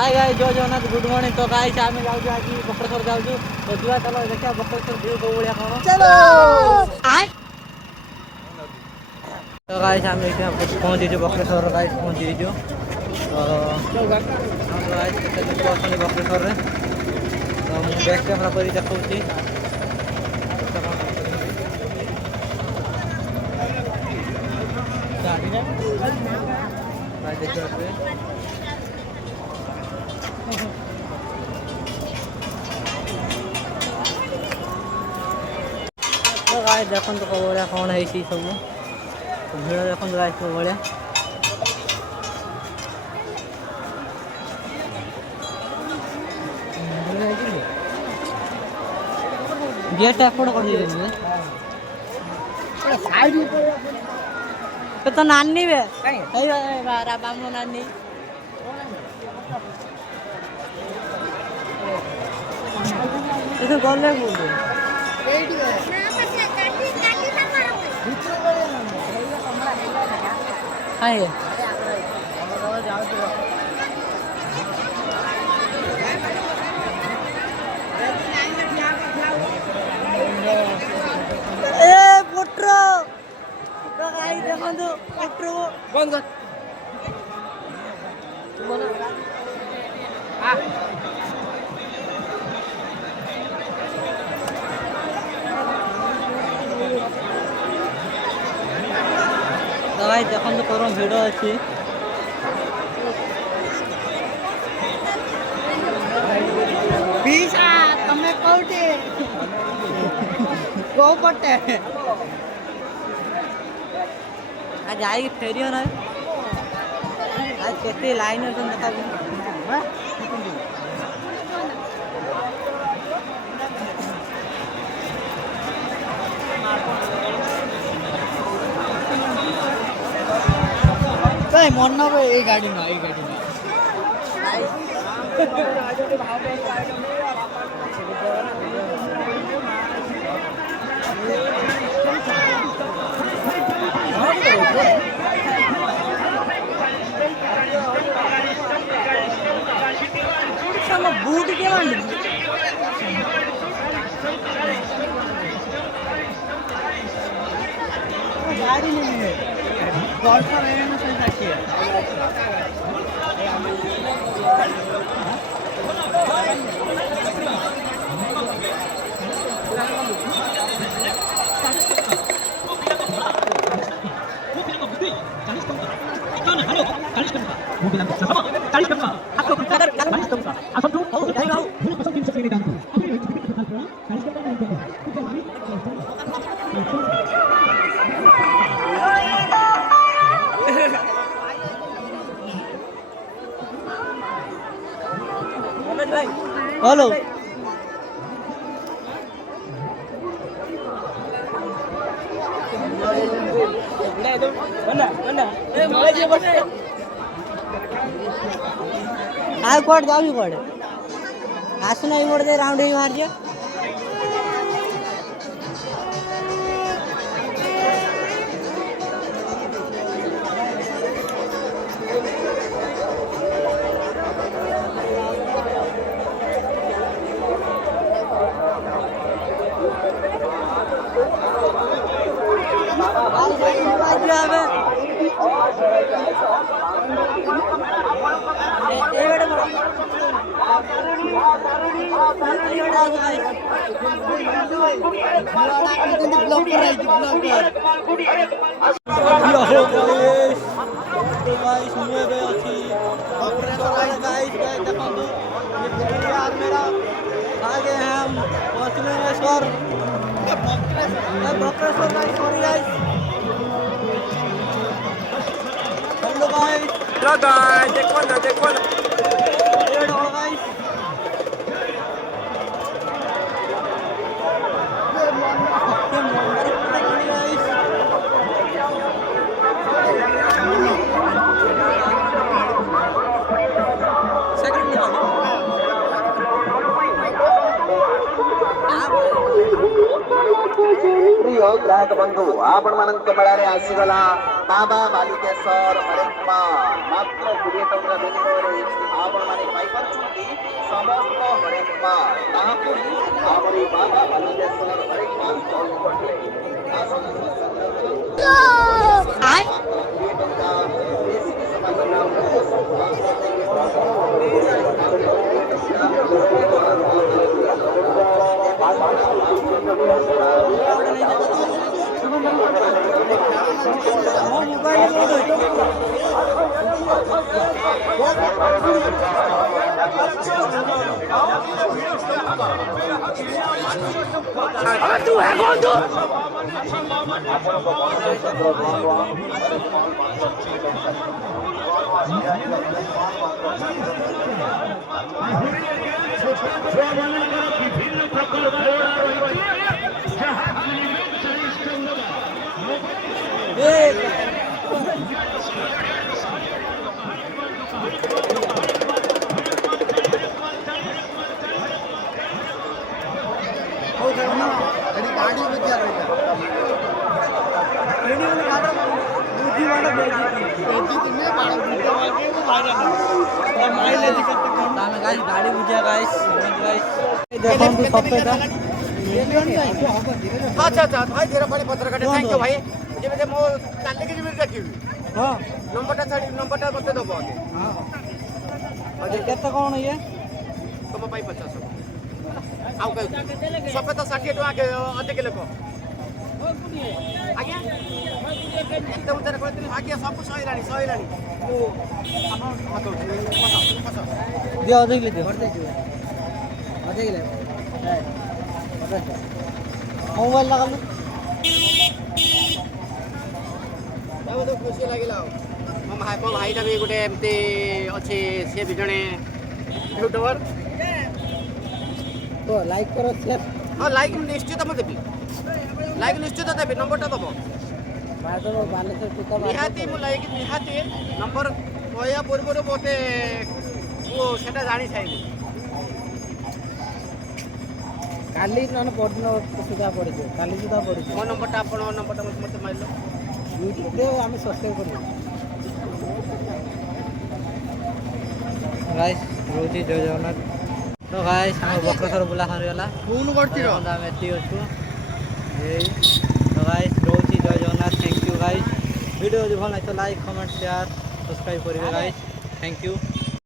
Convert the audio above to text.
Hi guys जय Jagannath good morning. तो guys आम जाऊँ आज बक्रेश्वर जाऊँ तो जुआ चलो देखा बक्रेश्वर व्यू को भाया कौन चलो। तो गाइस आम पहुँची बक्रेश्वर गाइस पहुँची बक्रेश्वर तो मुझे बैक कैमेरा कर देखा तो गाइस देखो तो भाया कौन है सब भिड़ देखो गाइस को भाया गेट एफोर्ड कर दीजिए तो नानी बे बारा बामू नानी इसे गले बोल हाय ए पुट्रो तो गाइस देखो पुट्रो बंद कर तो गाइस देखो तो करो भिड़ अच्छी बीसा तमे कोटे को पटे आज आई फेरियो ना आज केते लाइन है देखा कहीं मन ना ये गाड़ी में बूट के गाड़ी नहीं है गोल्फर है ना सही साथी है हेलो आ कोड जाबी कोड आसना ही मोड़ दे राउंड ही मार दिया आगे हम बक्रेश्वर हेलो गाइस देखो प्रिय ग्राहक बंधु आपण मानक मेलारे आसीगला बाबा बालिकेश्वर हरे कुमार मात्र 20 टଙ୍କା ବିନିମୟରେ आपण माने ବାପା ତାହାକୁ ଆମରି ବାବା ବାଲେଶ୍ୱର ହରେକ ମାସ ଫୋନ କରିଥିଲେ तू है कौन तू गाड़ी बुझा गाइस देखो सफेद अच्छा अच्छा भाई तेरा बड़े पत्र काटे थैंक यू भाई जेबे मो काले के जेबे देखिबी हां नंबरटा छाड़ी नंबरटा मते दबो आगे हां अरे केते कोन ये तुम पाई 50 आउ कह सफेद 60 टका के अधिक लेको आज्ञा एते उतार कहते आज्ञा सब सही लानी ओ अपन हाथ दियो अधिक ले दियो अधिक ले मोबाइल लगा लो ताऊ तो खुशी लागिला मो भाईटा भी गोटे एमती अच्छे से भी जने यूट्यूबर तो लाइक करो शेयर हाँ लाइक निश्चित मैं देवी लाइक निश्चित देवी नंबरटा दब माधव बालेश्वर टीका निहाती मु लाइक निहाती नंबर कहया पूर्व मते वो सेटा जानी चाहिए काली नन पड़नो सुधा पड़ी जो काली सुधा पड़ी मो नंबरटा आपण नंबरटा मते मारलो यूट्यूब दे हमें सब्सक्राइब करियो गाइस रोजी जय जगन्नाथ तो गाइस हम बक्रेश्वर बुला हरिगला फोन करती रहो हम एती अछु ए तो गाइस रोजी जय Jagannath thank you guys video जो भल तो लाइक कमेंट शेयर सब्सक्राइब करिवे गाइस थैंक यू।